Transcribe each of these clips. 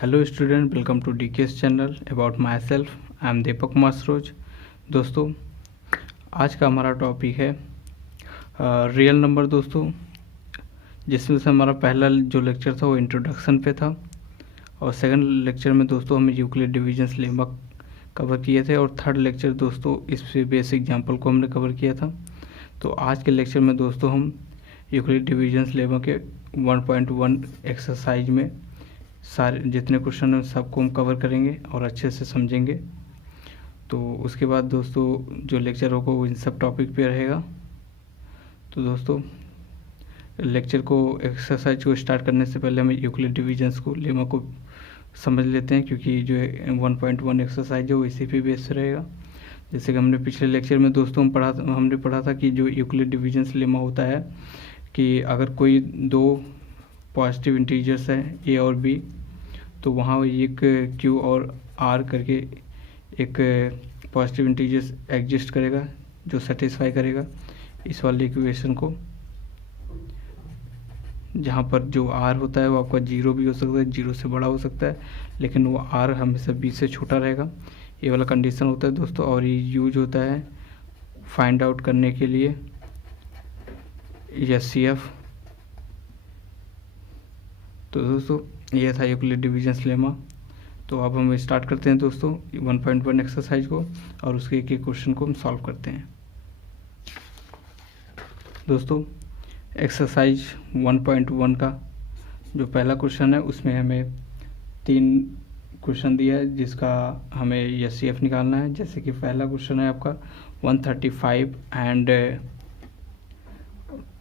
Hello student, welcome to DKS channel. About myself, I am Deepak Kumar Saroj. दोस्तों, आज का हमारा टॉपिक है रियल नंबर दोस्तों, जिसमें से हमारा पहला जो लेक्चर था वो इंट्रोडक्शन पे था, और सेकंड लेक्चर में दोस्तों हम यूक्लिड डिविजन्स लेमा कवर किए थे, और थर्ड लेक्चर दोस्तों इस बेसिक एग्जाम्पल को हमने कवर किया था। तो आज के लेक्चर में दोस्तों हम यूक्लिड डिविजन्स लेमा के 1.1 एक्सरसाइज में सारे जितने क्वेश्चन हैं सबको हम कवर करेंगे और अच्छे से समझेंगे। तो उसके बाद दोस्तों जो लेक्चर होगा वो इन सब टॉपिक पे रहेगा। तो दोस्तों लेक्चर को, एक्सरसाइज को स्टार्ट करने से पहले हम यूक्लिड डिविजन्स को, लेमा को समझ लेते हैं, क्योंकि जो 1.1 एक्सरसाइज है वो इसी पे बेस रहेगा। जैसे कि हमने पिछले लेक्चर में दोस्तों हमने पढ़ा था कि जो यूक्लिड डिविजन्स लेमा होता है कि अगर कोई दो पॉजिटिव इंटीजर्स हैं ए और बी, तो वहाँ एक क्यू और आर करके एक पॉजिटिव इंटीजर्स एग्जिस्ट करेगा जो सेटिस्फाई करेगा इस वाले इक्वेशन को, जहाँ पर जो आर होता है वो आपका जीरो भी हो सकता है, जीरो से बड़ा हो सकता है, लेकिन वो आर हमेशा बी से छोटा रहेगा। ये वाला कंडीशन होता है दोस्तों, और ये यूज होता है फाइंड आउट करने के लिए एचसीएफ। तो दोस्तों ये था यूक्लिड डिविजन्स लेमा। तो अब हम स्टार्ट करते हैं दोस्तों 1.1 एक्सरसाइज को, और उसके एक एक क्वेश्चन को हम सॉल्व करते हैं। दोस्तों एक्सरसाइज 1.1 का जो पहला क्वेश्चन है उसमें हमें 3 क्वेश्चन दिया है जिसका हमें एचसीएफ निकालना है। जैसे कि पहला क्वेश्चन है आपका 135 एंड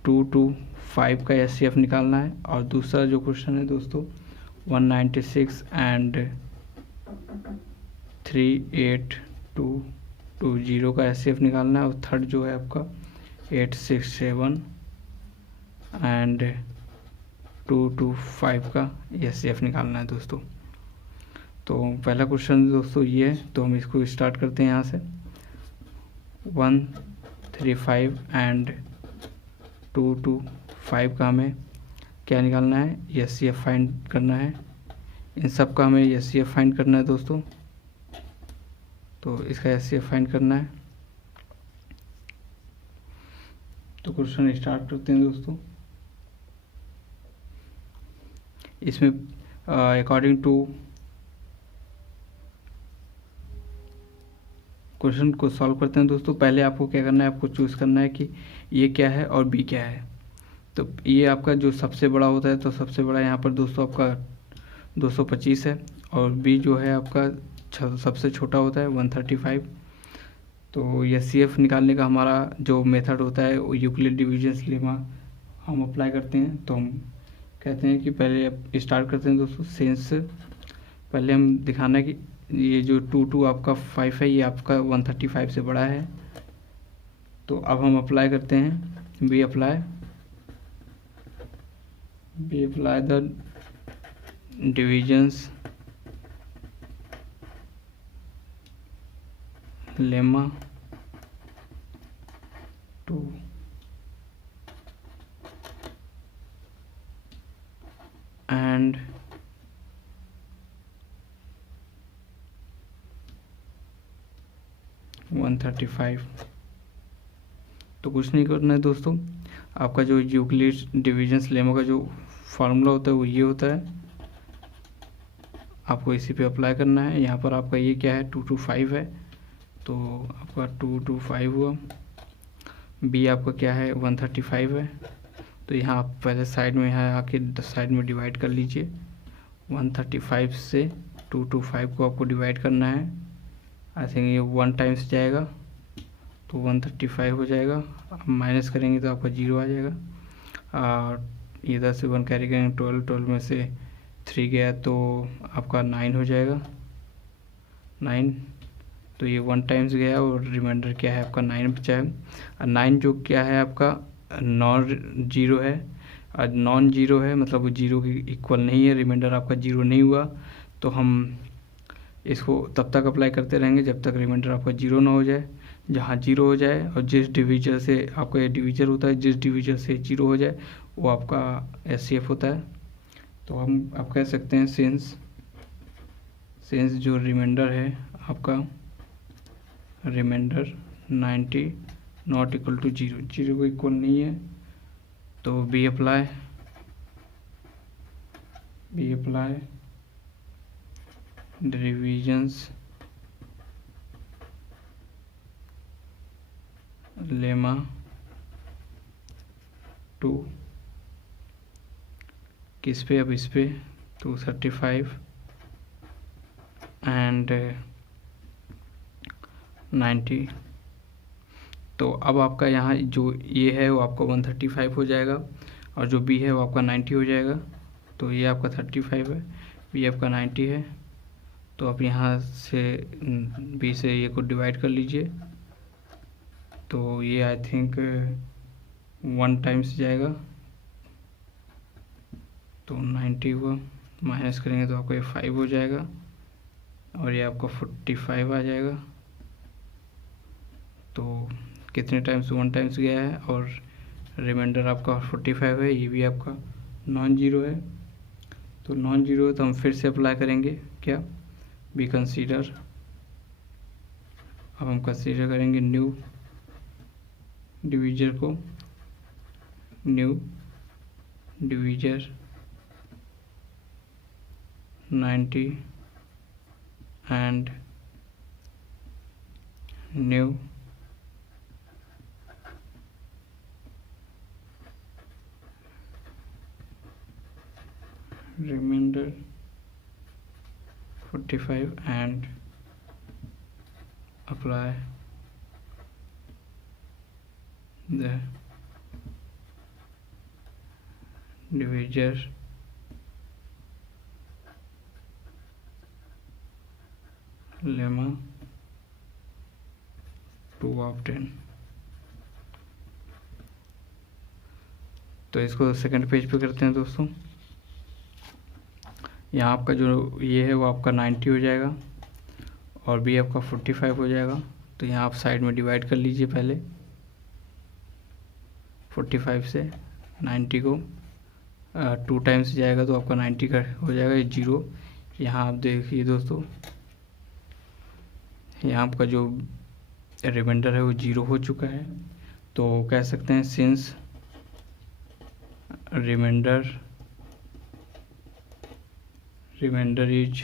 225 का एचसीएफ निकालना है, और दूसरा जो क्वेश्चन है दोस्तों 196 एंड 38220 का एचसीएफ निकालना है, और थर्ड जो है आपका 867 एंड 225 का एचसीएफ निकालना है दोस्तों। तो पहला क्वेश्चन दोस्तों ये है, तो हम इसको स्टार्ट करते हैं यहाँ से। 135 एंड 225 का हमें क्या निकालना है, एचसीएफ फाइंड करना है। इन सब का हमें एचसीएफ फाइंड करना है दोस्तों। तो इसका एचसीएफ फाइंड करना है। तो क्वेश्चन स्टार्ट करते हैं दोस्तों। इसमें अकॉर्डिंग टू क्वेश्चन को सॉल्व करते हैं दोस्तों। पहले आपको क्या करना है, आपको चूज़ करना है कि ये क्या है और बी क्या है। तो ये आपका जो सबसे बड़ा होता है, तो सबसे बड़ा यहाँ पर दोस्तों आपका 225 है, और बी जो है आपका सबसे छोटा होता है 135। तो एचसीएफ निकालने का हमारा जो मेथड होता है वो यूक्लिड डिविजन्स लेमा हम अप्लाई करते हैं। तो हम कहते हैं कि पहले स्टार्ट करते हैं दोस्तों सेंस। पहले हम दिखाना है कि ये जो 2 आपका 5 है ये आपका 135 से बड़ा है। तो अब हम अप्लाई करते हैं we apply the divisions lemma to and one 135। तो कुछ नहीं करना है दोस्तों, आपका जो यूक्लिड डिविजन्स लेमा का जो फार्मूला होता है वो ये होता है, आपको इसी पे अप्लाई करना है। यहाँ पर आपका ये क्या है 225 है, तो आपका 225 हुआ। बी आपका क्या है 135 है, तो यहाँ आप पहले साइड में यहाँ आके साइड में डिवाइड कर लीजिए। 135 से 225 को आपको डिवाइड करना है। आई थिंक ये 1 टाइम्स जाएगा तो 135 हो जाएगा। आप माइनस करेंगे तो आपका 0 आ जाएगा, और इधर से 1 कैरी करेंगे 12 में से 3 गया तो आपका 9 हो जाएगा। 9, तो ये 1 टाइम्स गया और रिमाइंडर क्या है आपका 9 बचा है। और 9 जो क्या है आपका नॉन जीरो है, और नॉन जीरो है मतलब वो जीरो की इक्वल नहीं है, रिमाइंडर आपका 0 नहीं हुआ। तो हम इसको तब तक अप्लाई करते रहेंगे जब तक रिमाइंडर आपका 0 ना हो जाए। जहाँ 0 हो जाए और जिस डिविजर से आपका ये डिविजर होता है, जिस डिविजर से 0 हो जाए वो आपका एचसीएफ होता है। तो हम आप कह सकते हैं सिंस सिंस जो रिमाइंडर है आपका, रिमाइंडर 90 नॉट इक्वल टू 0, 0 को इक्वल नहीं है, तो बी अप्लाई डिविजन्स लेमा 2 किस पे, अब इस पे 235 एंड 90। तो अब आपका यहाँ जो ये है वो आपका 135 हो जाएगा और जो बी है वो आपका 90 हो जाएगा। तो ये आपका 35 है, बी आपका 90 है। तो आप यहाँ से बी से ये को डिवाइड कर लीजिए, तो ये आई थिंक 1 टाइम्स जाएगा, तो 90 को माइनस करेंगे तो आपको ये 5 हो जाएगा और ये आपका 45 आ जाएगा। तो कितने टाइम्स, 1 टाइम्स गया है और रिमाइंडर आपका 45 है, ये भी आपका नॉन जीरो है। तो नॉन जीरो है तो हम फिर से अप्लाई करेंगे क्या, बी कंसीडर। अब हम कंसीडर करेंगे न्यू डिवीजर को, new divisor 90 and new remainder 45 and apply the divisor lemma 2 of 10। तो इसको सेकंड पेज पे करते हैं दोस्तों। यहाँ आपका जो ये है वो आपका 90 हो जाएगा और बी आपका 45 हो जाएगा। तो यहाँ आप साइड में डिवाइड कर लीजिए पहले, 45 से 90 को 2 टाइम्स जाएगा तो आपका 90 का हो जाएगा, ये 0। यहाँ आप देखिए दोस्तों, यहाँ आपका जो रिमाइंडर है वो 0 हो चुका है। तो कह सकते हैं सिंस रिमाइंडर इज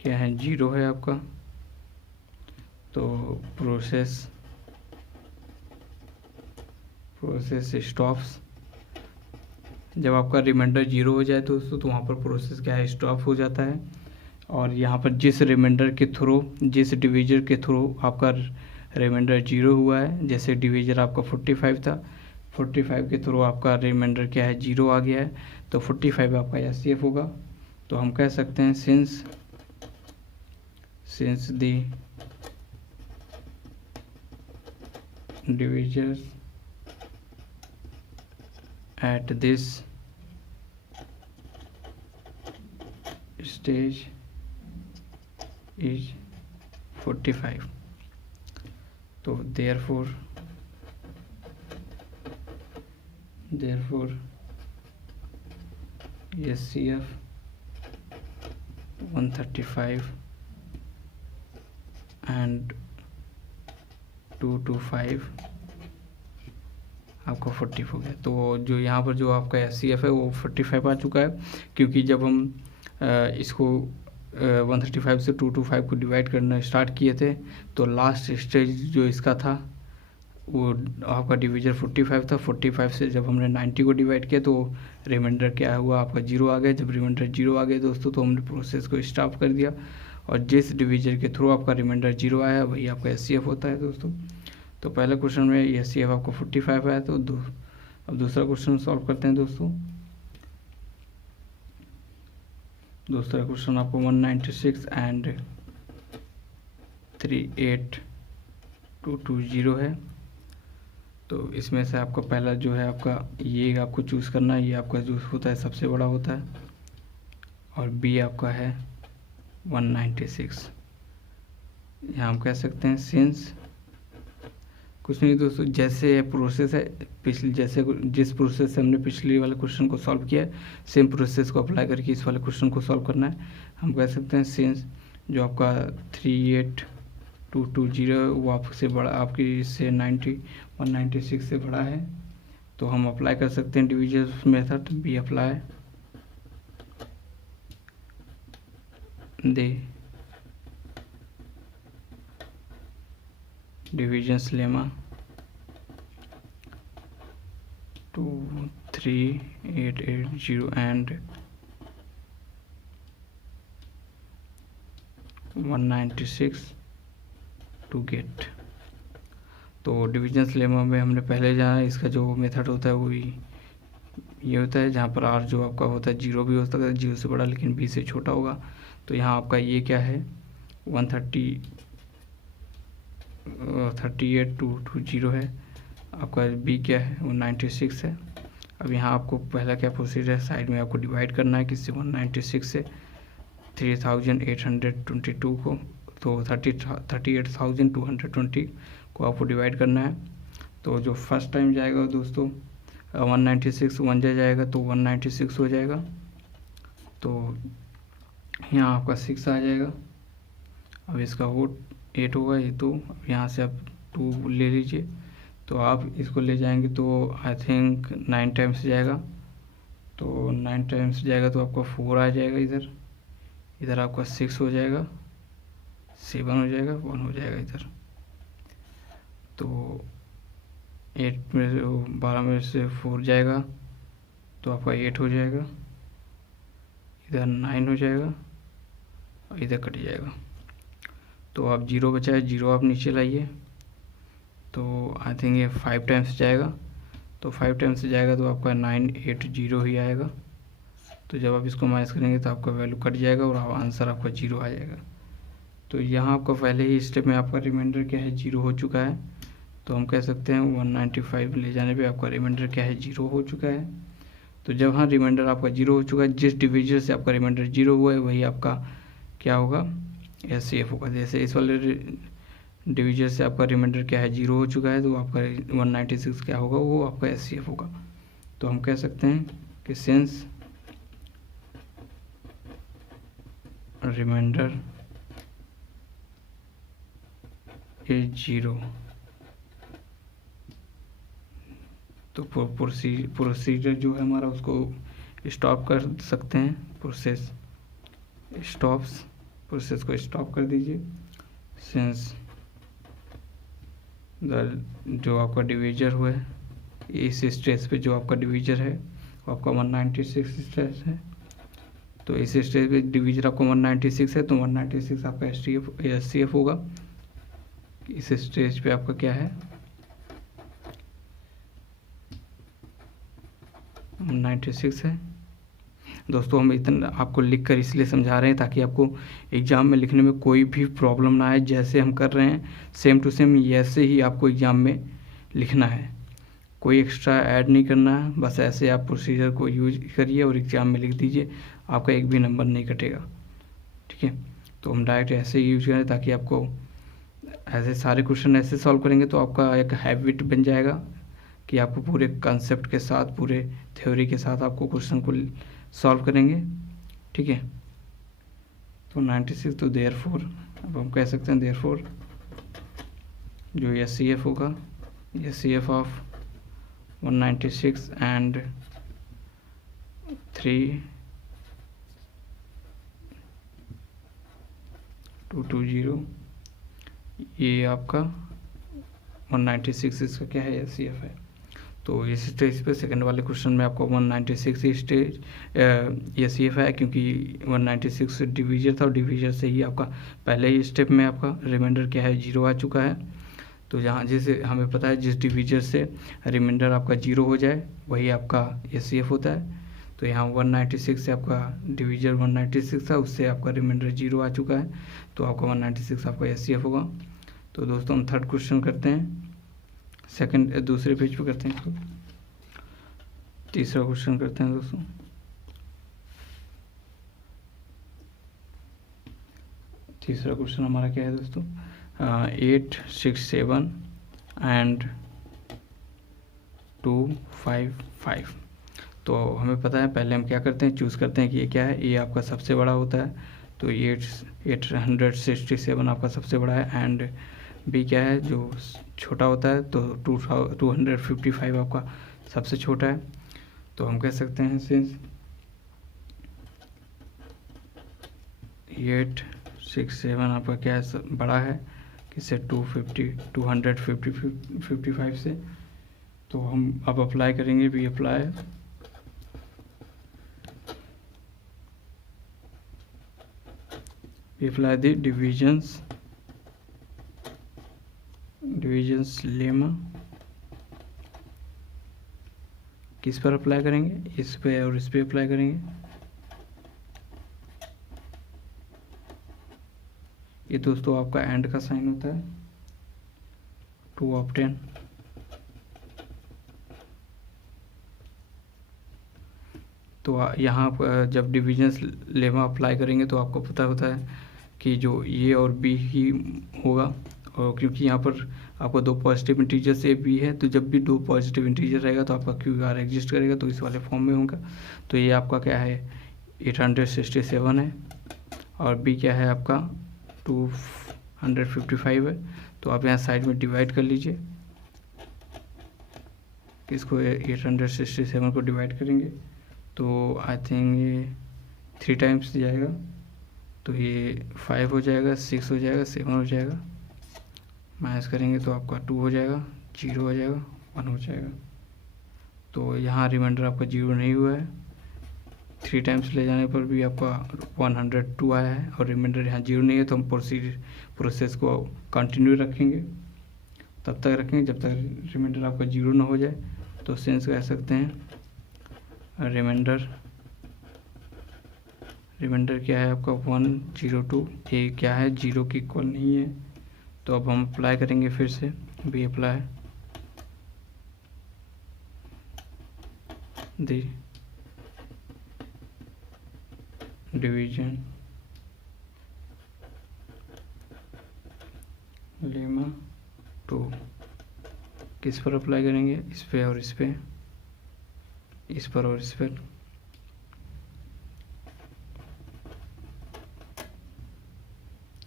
क्या है, 0 है आपका, तो प्रोसेस स्टॉप्स। जब आपका रिमाइंडर 0 हो जाए दोस्तों तो वहाँ पर प्रोसेस क्या है, स्टॉप हो जाता है। और यहाँ पर जिस रिमाइंडर के थ्रू, जिस डिवीजर के थ्रू आपका रिमाइंडर 0 हुआ है, जैसे डिवीजर आपका 45 था, 45 के थ्रू आपका रिमाइंडर क्या है, 0 आ गया है, तो 45 आपका एचसीएफ होगा। तो हम कह सकते हैं since the divisors at this stage is 45, तो therefore SCF 135 and 2 to 5 आपका 40 हो गया। तो जो यहाँ पर जो आपका SCF है वो 45 आ चुका है, क्योंकि जब हम इसको 135 से 2 to 5 को डिवाइड करना स्टार्ट किए थे तो लास्ट स्टेज जो इसका था वो आपका डिवीजर 45 था। 45 से जब हमने 90 को डिवाइड किया तो रिमाइंडर क्या हुआ, आपका 0 आ गया। जब रिमाइंडर 0 आ गया दोस्तों तो हमने प्रोसेस को स्टॉप कर दिया, और जिस डिवीजर के थ्रू आपका रिमाइंडर 0 आया वही आपका SCF होता है दोस्तों। तो पहले क्वेश्चन में SCF आपको 45 आया, तो अब दूसरा क्वेश्चन सॉल्व करते हैं दोस्तों। दूसरा क्वेश्चन आपको 196 एंड 38220 है। तो इसमें से आपका पहला जो है आपका ये आपको चूज़ करना है, ये आपका जो होता है सबसे बड़ा होता है, और बी आपका है 196। यहाँ हम कह सकते हैं सिंस कुछ नहीं दोस्तों, जैसे प्रोसेस है पिछले, जैसे जिस प्रोसेस से हमने पिछले वाले क्वेश्चन को सॉल्व किया है, सेम प्रोसेस को अप्लाई करके इस वाले क्वेश्चन को सॉल्व करना है। हम कह सकते हैं सिंस जो आपका 38220 वो आपसे बड़ा, आपकी इससे 196 से बड़ा है, तो हम अप्लाई कर सकते हैं division method, we apply the divisions lemma 23880 and 196 to get. तो डिविजन्स लेमा में हमने पहले जाना, इसका जो मेथड होता है वो ये होता है, जहाँ पर आर जो आपका होता है 0 भी हो सकता है, 0 से बड़ा लेकिन बी से छोटा होगा। तो यहाँ आपका ये क्या है 138,220 है, आपका बी क्या है 196 है। अब यहाँ आपको पहला क्या प्रोसीजर है, साइड में आपको डिवाइड करना है किससे 196 से 3822 को, तो 38,220 को आपको डिवाइड करना है। तो जो फर्स्ट टाइम जाएगा दोस्तों 196 1 जाएगा तो 196 हो जाएगा, तो यहाँ आपका 6 आ जाएगा। अब इसका वो 8 होगा ये, तो अब यहाँ से आप 2 ले लीजिए, तो आप इसको ले जाएंगे तो आई थिंक 9 टाइम्स जाएगा, तो 9 टाइम्स जाएगा तो आपका 4 आ जाएगा, इधर आपका 6 हो जाएगा, 7 हो जाएगा, 1 हो जाएगा इधर। तो 8 में से 12 में से 4 जाएगा तो आपका 8 हो जाएगा, इधर 9 हो जाएगा और इधर कट जाएगा। तो आप 0 बचा है, 0 आप नीचे लाइए, तो आई थिंक ये 5 टाइम्स जाएगा, तो 5 टाइम्स जाएगा तो आपका 980 ही आएगा। तो जब आप इसको माइनस करेंगे तो आपका वैल्यू कट जाएगा और आंसर आपका 0 आ जाएगा। तो यहाँ आपका पहले ही स्टेप में आपका रिमाइंडर क्या है 0 हो चुका है, तो हम कह सकते हैं 195 ले जाने पे आपका रिमाइंडर क्या है 0 हो चुका है। तो जब हाँ रिमाइंडर आपका 0 हो चुका है, जिस डिविजन से आपका रिमाइंडर 0 हुआ है वही आपका क्या होगा एचसीएफ होगा। जैसे इस वाले डिविजन से आपका रिमाइंडर क्या है 0 हो चुका है, तो आपका 196 क्या होगा वो आपका एचसीएफ होगा। तो हम कह सकते हैं कि सिंस रिमाइंडर इज 0, तो प्रोसीजर जो है हमारा उसको स्टॉप कर सकते हैं, प्रोसेस को स्टॉप कर दीजिए। सिंस जो आपका डिवीजर हुआ है इस स्टेज पे, जो आपका डिवीजर है वो आपका 196 स्टेज है, तो इस स्टेज पे डिवीजर आपका 196 है, तो 196 आपका एचसीएफ होगा। इस स्टेज पे आपका क्या है 96 है। दोस्तों हम इतना आपको लिख कर इसलिए समझा रहे हैं ताकि आपको एग्ज़ाम में लिखने में कोई भी प्रॉब्लम ना आए। जैसे हम कर रहे हैं सेम टू सेम ऐसे ही आपको एग्ज़ाम में लिखना है, कोई एक्स्ट्रा ऐड नहीं करना है, बस ऐसे आप प्रोसीजर को यूज करिए और एग्ज़ाम में लिख दीजिए, आपका एक भी नंबर नहीं कटेगा। ठीक है, तो हम डायरेक्ट ऐसे ही यूज करें ताकि आपको ऐसे सारे क्वेश्चन ऐसे सॉल्व करेंगे तो आपका एक हैबिट बन जाएगा कि आपको पूरे कंसेप्ट के साथ, पूरे थ्योरी के साथ आपको क्वेश्चन को सॉल्व करेंगे। ठीक है, तो 96, तो देयरफॉर अब हम कह सकते हैं देयरफॉर जो एचसीएफ होगा, एचसीएफ ऑफ 196 एंड 3220 ये आपका 196 इसका क्या है एचसीएफ है। तो इस स्टेज पे सेकंड वाले क्वेश्चन में आपको 196 स्टेज एचसीएफ है, क्योंकि 196 डिवीजर था और डिवीजर से ही आपका पहले ही स्टेप में आपका रिमाइंडर क्या है 0 आ चुका है। तो जहाँ जैसे हमें पता है जिस डिवीजर से रिमाइंडर आपका 0 हो जाए वही आपका एचसीएफ होता है। तो यहाँ 196 से आपका डिवीजर 196 था, उससे आपका रिमाइंडर 0 आ चुका है, तो आपका 196 आपका एचसीएफ होगा। तो दोस्तों हम थर्ड क्वेश्चन करते हैं, सेकंड दूसरे पेज पे करते हैं, तो तीसरा क्वेश्चन करते हैं दोस्तों। तीसरा क्वेश्चन हमारा क्या है दोस्तों 867 एंड 255। तो हमें पता है, पहले हम क्या करते हैं, चूज़ करते हैं कि ये क्या है। ये आपका सबसे बड़ा होता है, तो ये 867 आपका सबसे बड़ा है। एंड बी क्या है, जो छोटा होता है, तो 255 आपका सबसे छोटा है। तो हम कह सकते हैं सिंस 867 आपका क्या है, बड़ा है किससे, 255 से। तो हम अब अप्लाई करेंगे, भी अप्लाई द डिविजन्स लेमा। किस पर अप्लाई करेंगे, इस पे और इस पे अप्लाई करेंगे। ये दोस्तों आपका एंड का साइन होता है, 2 of 10। तो यहाँ जब डिविजन्स लेमा अप्लाई करेंगे तो आपको पता होता है कि जो ये और बी ही होगा। और क्योंकि यहाँ पर आपको 2 पॉजिटिव इंटीजर्स ए बी है, तो जब भी 2 पॉजिटिव इंटीजर रहेगा तो आपका क्यू आर एग्जिस्ट करेगा, तो इस वाले फॉर्म में होगा। तो ये आपका क्या है, 867 है, और बी क्या है आपका 255 है। तो आप यहाँ साइड में डिवाइड कर लीजिए, इसको 867 को डिवाइड करेंगे तो आई थिंक ये 3 टाइम्स जाएगा, तो ये 5 हो जाएगा, 6 हो जाएगा, 7 हो जाएगा। माइनस करेंगे तो आपका 2 हो जाएगा, 0 हो जाएगा, 1 हो जाएगा। तो यहाँ रिमाइंडर आपका 0 नहीं हुआ है। 3 टाइम्स ले जाने पर भी आपका 102 आया है, और रिमाइंडर यहाँ 0 नहीं है। तो हम प्रोसेस को कंटिन्यू रखेंगे, तब तक रखेंगे जब तक रिमाइंडर आपका 0 ना हो जाए। तो सेंस कह सकते हैं रिमाइंडर क्या है आपका 102। ये क्या है, 0 के इक्वल नहीं है। तो अब हम अप्लाई करेंगे फिर से, we apply the division lemma 2। किस पर अप्लाई करेंगे, इस पे और इस पे, इस पर और इस पर।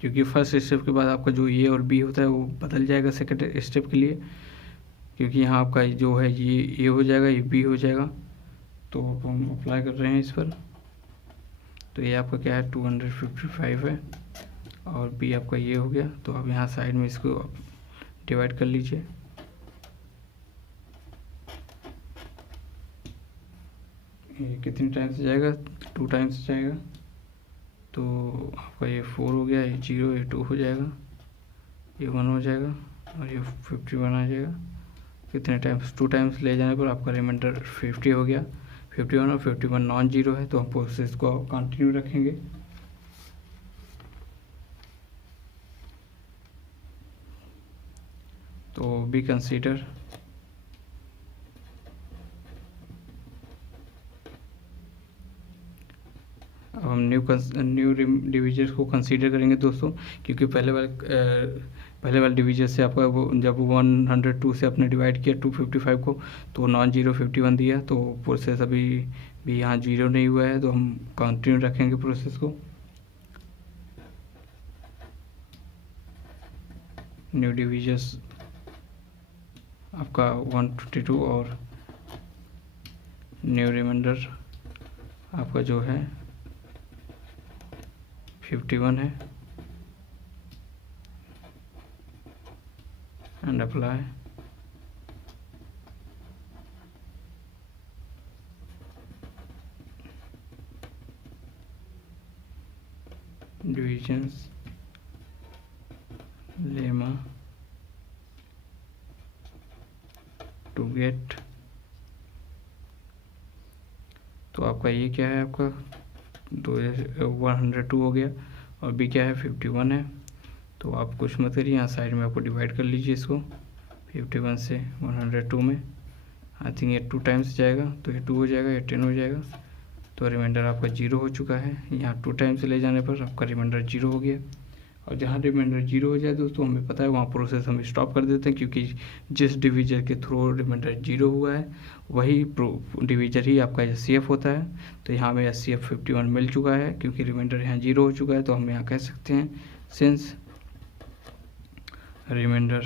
क्योंकि फर्स्ट स्टेप के बाद आपका जो ए और बी होता है वो बदल जाएगा सेकंड स्टेप के लिए, क्योंकि यहाँ आपका जो है ये ए हो जाएगा, ये बी हो जाएगा। तो हम अप्लाई कर रहे हैं इस पर। तो ये आपका क्या है, 255 है, और बी आपका ये हो गया। तो अब यहाँ साइड में इसको डिवाइड कर लीजिए। ये कितनी टाइम्स जाएगा, 2 टाइम्स जाएगा। तो आपका ये 4 हो गया, ये 0, ये 2 हो जाएगा, ये 1 हो जाएगा, और ये 51 आ जाएगा। कितने टाइम्स, 2 टाइम्स ले जाने पर आपका रिमाइंडर 50 हो गया। 51 और 51 नॉन जीरो है, तो हम प्रोसेस को कंटिन्यू रखेंगे। तो बी कंसीडर हम न्यू डिविजर्स को कंसीडर करेंगे दोस्तों, क्योंकि पहले वाले डिविजर से आपका वो जब 102 से आपने डिवाइड किया 255 को, तो नॉन जीरो 51 दिया। तो प्रोसेस अभी भी यहाँ 0 नहीं हुआ है, तो हम कंटिन्यू रखेंगे प्रोसेस को। न्यू डिविजर्स आपका 122 और न्यू रिमाइंडर आपका जो है 51 है, and apply divisions lemma to get. तो आपका ये क्या है, आपका 102 हो गया, और बी क्या है 51 है। तो आप कुछ मत करिए, यहाँ साइड में आपको डिवाइड कर लीजिए इसको 51 से 102 में। आई थिंक ये 2 टाइम्स जाएगा, तो ये 2 हो जाएगा, ये 10 हो जाएगा। तो रिमाइंडर आपका 0 हो चुका है। यहाँ 2 टाइम्स ले जाने पर आपका रिमाइंडर 0 हो गया, और जहाँ रिमाइंडर 0 हो जाए दोस्तों, हमें पता है वहाँ प्रोसेस हम स्टॉप कर देते हैं, क्योंकि जिस डिवीजर के थ्रू रिमाइंडर 0 हुआ है वही डिवीजर ही आपका SCF होता है। तो यहाँ हमें SCF 51 मिल चुका है, क्योंकि रिमाइंडर यहाँ 0 हो चुका है। तो हम यहाँ कह सकते हैं सिंस रिमाइंडर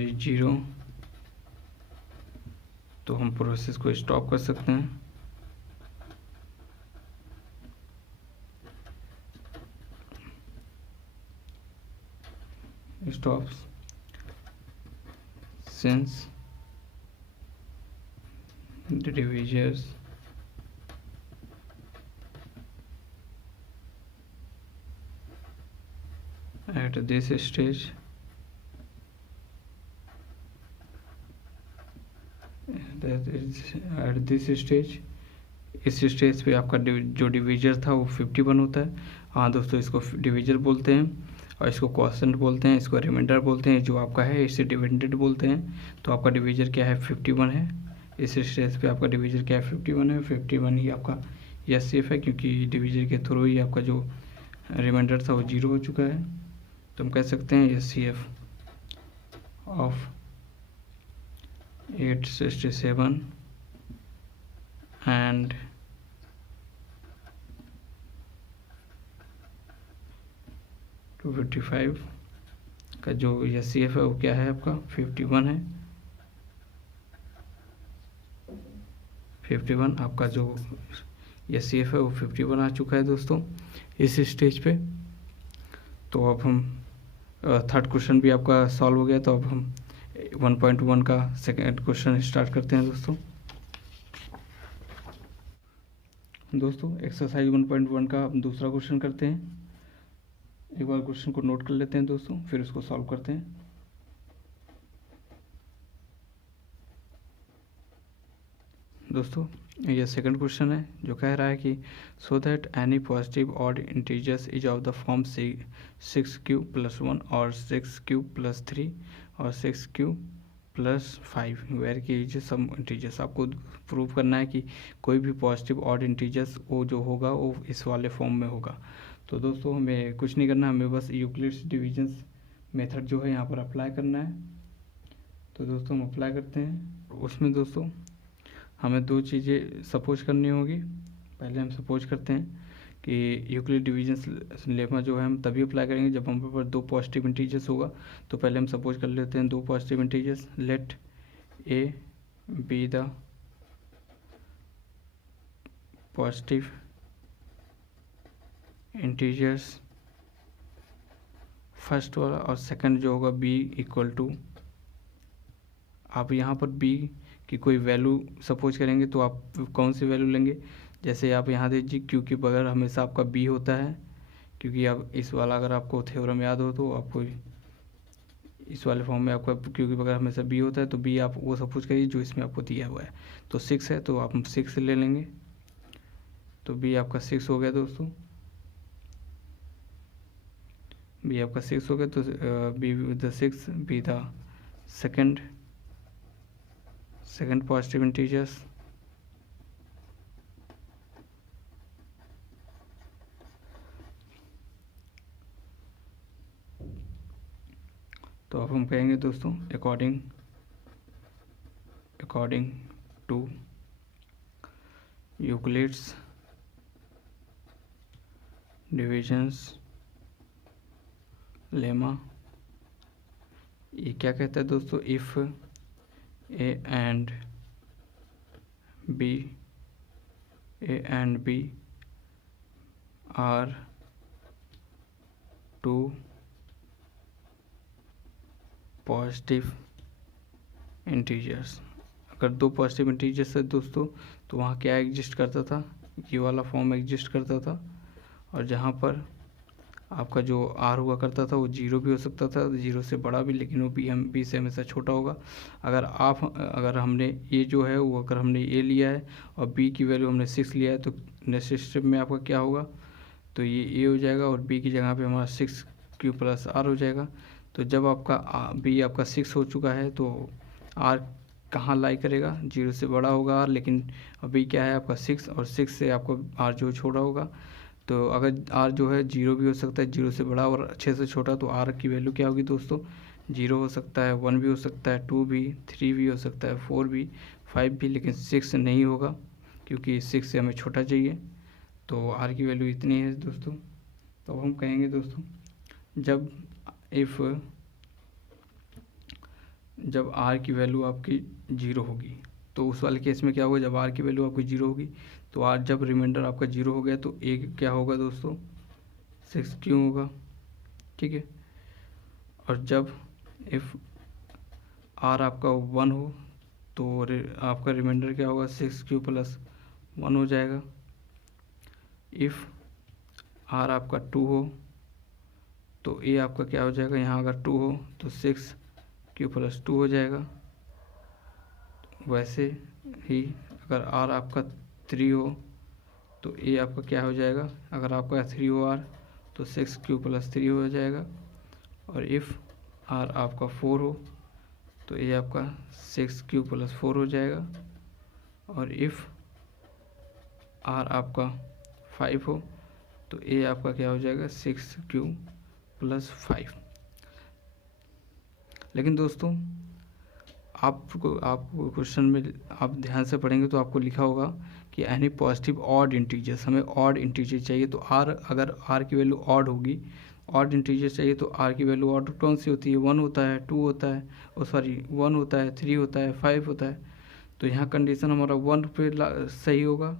इज 0, तो हम प्रोसेस को स्टॉप कर सकते हैं। stops since the divisors at this stage इस स्टेज पे आपका जो डिवीजर था वो 51 होता है। हाँ दोस्तों, इसको डिवीजर बोलते हैं और इसको क्वोशंट बोलते हैं, इसको रिमाइंडर बोलते हैं। जो आपका है इसे डिविडेंड बोलते हैं। तो आपका डिवीजर क्या है 51 है। इस स्टेज पे आपका डिवीजर क्या है 51 है। 51 ही आपका SCF है, क्योंकि डिवीजर के थ्रू ही आपका जो रिमाइंडर था वो 0 हो चुका है। तो हम कह सकते हैं SCF ऑफ 867 एंड 255 का जो SCF है वो क्या है आपका 51 है। 51 आपका जो SCF है वो 51 आ चुका है दोस्तों इस स्टेज पे। तो अब हम थर्ड क्वेश्चन भी आपका सॉल्व हो गया। तो अब हम 1.1 का सेकेंड क्वेश्चन स्टार्ट करते हैं दोस्तों एक्सरसाइज 1.1 का हम दूसरा क्वेश्चन करते हैं। एक बार क्वेश्चन को नोट कर लेते हैं दोस्तों, फिर उसको सॉल्व करते हैं। दोस्तों ये सेकंड क्वेश्चन है, जो कह रहा है कि so that any positive odd integers is of the form 6 + 1 और 6 + 3 और 6 + 5 वेयर की सम इंटीजर्स। आपको प्रूव करना है कि कोई भी पॉजिटिव ऑड इंटीजर्स वो जो होगा वो इस वाले फॉर्म में होगा। तो दोस्तों हमें कुछ नहीं करना, हमें बस यूक्लिड्स डिवीजन्स मेथड जो है यहाँ पर अप्लाई करना है। तो दोस्तों हम अप्लाई करते हैं। उसमें दोस्तों हमें दो चीज़ें सपोज करनी होगी। पहले हम सपोज करते हैं कि यूक्लिड डिवीजन्स लेमा जो है हम तभी अप्लाई करेंगे जब हम पर दो पॉजिटिव इंटीजर्स होगा। तो पहले हम सपोज कर लेते हैं दो positive integers. Let A be the positive integers first वाला, और सेकंड जो होगा B = आप यहाँ पर B की कोई वैल्यू सपोज करेंगे। तो आप कौन सी वैल्यू लेंगे, जैसे आप यहाँ दीजिए Q के बगैर हमेशा आपका B होता है, क्योंकि आप इस वाला अगर आपको थ्योरम याद हो तो आपको इस वाले फॉर्म में आपका Q के बगैर हमेशा B होता है। तो B आप वो सपोज करिए जो इसमें आपको दिया हुआ है। तो 6 है तो आप 6 ले लेंगे। तो B आपका 6 हो गया दोस्तों। B आपका 6 हो गया। तो B the 6 B the second positive integers. तो अब हम कहेंगे दोस्तों according to Euclid's divisions lemma, ये क्या कहता है दोस्तों, if A and B are two positive integers. अगर दो पॉजिटिव इंटीजर्स है दोस्तों तो वहाँ क्या एग्जिस्ट करता था, ये वाला फॉर्म एग्जिस्ट करता था। और जहाँ पर आपका जो R हुआ करता था वो 0 भी हो सकता था, 0 से बड़ा भी, लेकिन वो B से हमेशा छोटा होगा। अगर हमने A जो है वो अगर हमने A लिया है और B की वैल्यू हमने 6 लिया है, तो नेक्स्ट स्टेप में आपका क्या होगा, तो ये A हो जाएगा और B की जगह पे हमारा 6Q + R हो जाएगा। तो जब आपका B आपका 6 हो चुका है तो R कहाँ लाई करेगा, 0 से बड़ा होगा आर, लेकिन अभी क्या है आपका 6 और 6 से आपको आर जो छोटा होगा, तो अगर आर जो है 0 भी हो सकता है 0 से बड़ा और 6 से छोटा, तो आर की वैल्यू क्या होगी दोस्तों, 0 हो सकता है, 1 भी हो सकता है, 2 भी, 3 भी हो सकता है, 4 भी, 5 भी, लेकिन 6 नहीं होगा क्योंकि 6 से हमें छोटा चाहिए। तो आर की वैल्यू इतनी है दोस्तों। तो अब हम कहेंगे दोस्तों, जब आर की वैल्यू आपकी 0 होगी, तो उस वाले केस में क्या होगा, जब आर की वैल्यू आपकी 0 होगी तो आर, जब रिमाइंडर आपका 0 हो गया तो ए क्या होगा दोस्तों, 6 क्यों होगा, ठीक है। और जब इफ़ आर आपका 1 हो तो आपका रिमाइंडर क्या होगा, 6 क्यू प्लस 1 हो जाएगा। इफ़ आर आपका 2 हो तो ए आपका क्या हो जाएगा, यहाँ अगर 2 हो तो 6 क्यू प्लस 2 हो जाएगा। वैसे ही अगर आर आपका 3 हो तो ए आपका क्या हो जाएगा, अगर आपका 3 हो आर तो 6 क्यू प्लस 3 हो जाएगा। और इफ़ आर आपका 4 हो तो ए आपका 6 क्यू प्लस 4 हो जाएगा। और इफ़ आर आपका 5 हो तो ए आपका क्या हो जाएगा, 6 क्यू प्लस 5। लेकिन दोस्तों आपको क्वेश्चन में आप ध्यान से पढ़ेंगे तो आपको लिखा होगा कि एनी पॉजिटिव ऑड इंटीजर्स, हमें ऑड इंटीजर चाहिए। तो आर, अगर आर की वैल्यू ऑड होगी, ऑड इंटीजर चाहिए, तो आर की वैल्यू ऑड कौन सी होती है, 1 होता है, 2 होता है, 1 होता है, 3 होता है, 5 होता है। तो यहाँ कंडीशन हमारा 1 पे सही होगा,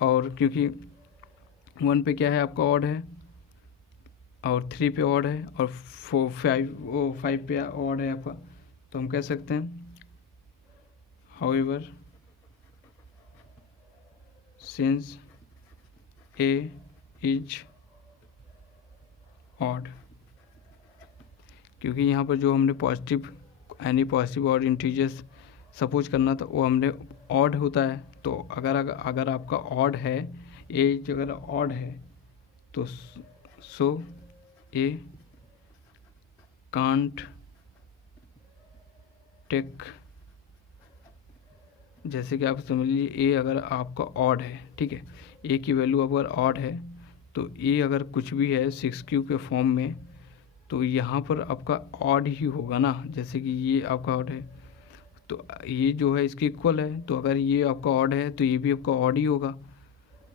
और क्योंकि 1 पे क्या है आपका ऑड है, और 3 पे ऑड है, और 5 पे ऑड है आपका। तो हम कह सकते हैं however since A is odd, क्योंकि यहाँ पर जो हमने positive, any positive odd integers suppose करना था वो हमने ऑड होता है। तो अगर आपका ऑड है, एज अगर ऑड है तो सो ए कांट टेक, जैसे कि आप समझ लीजिए ए अगर आपका ऑड है, ठीक है, ए की वैल्यू अगर ऑड है तो ए अगर कुछ भी है 6 क्यू के फॉर्म में, तो यहाँ पर आपका ऑड ही होगा ना। जैसे कि ये आपका ऑड है तो ये जो है इसके इक्वल है, तो अगर ये आपका ऑड है तो ये भी आपका ऑड ही होगा।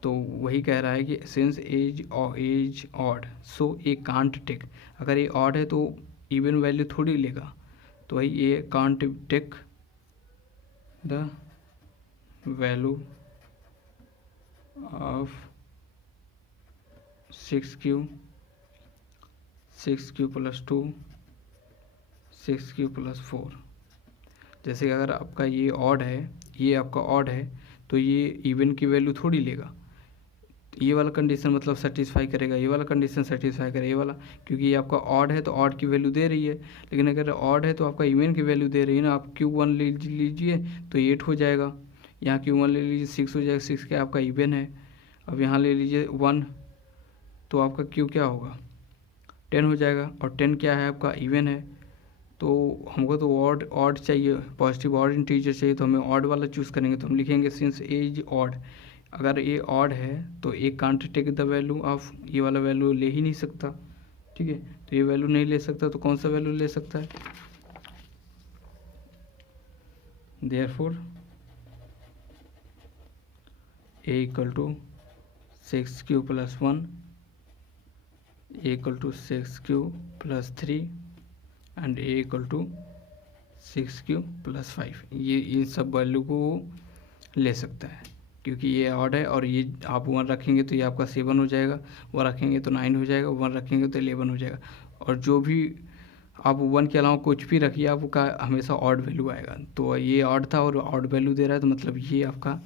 तो वही कह रहा है कि since as odd so a can't take, अगर ये ऑड है तो इवन वैल्यू थोड़ी लेगा, तो वही a can't take the value of 6 q plus 2, 6 q plus 4। जैसे कि अगर आपका ये ऑड है, ये आपका ऑड है, तो ये इवन की वैल्यू थोड़ी लेगा। ये वाला कंडीशन मतलब सेटिस्फाई करेगा, ये वाला कंडीशन सेटिस्फाई करेगा, ये वाला, क्योंकि ये आपका ऑड है तो ऑड की वैल्यू दे रही है। लेकिन अगर ऑड है तो आपका इवन की वैल्यू दे रही है ना। आप Q1 ले लीजिए तो 8 हो जाएगा, यहाँ Q1 ले लीजिए 6 हो जाएगा, 6 क्या आपका इवन है। अब यहाँ ले लीजिए 1 तो आपका Q क्या होगा, 10 हो जाएगा, और 10 क्या है आपका इवन है। तो हमको तो ऑड चाहिए, पॉजिटिव ऑड इंटीजर चाहिए, तो हमें ऑड वाला चूज़ करेंगे। तो हम लिखेंगे सिंस ए इज ऑड, अगर ये ऑड है तो a can't take the value of, ये वाला वैल्यू ले ही नहीं सकता, ठीक है। तो ये वैल्यू नहीं ले सकता, तो कौन सा वैल्यू ले सकता है, therefore a equal to 6 q plus 1, a equal to 6 q plus 3 and a equal to 6 q plus 5। ये इन सब वैल्यू को ले सकता है, क्योंकि ये ऑड है। और ये आप 1 रखेंगे तो ये आपका 7 हो जाएगा, 1 रखेंगे तो 9 हो जाएगा, 1 रखेंगे तो 11 हो जाएगा। और जो भी आप 1 के अलावा कुछ भी रखिए आपका हमेशा ऑड वैल्यू आएगा। तो ये ऑड था और ऑड वैल्यू दे रहा है, तो मतलब ये आपका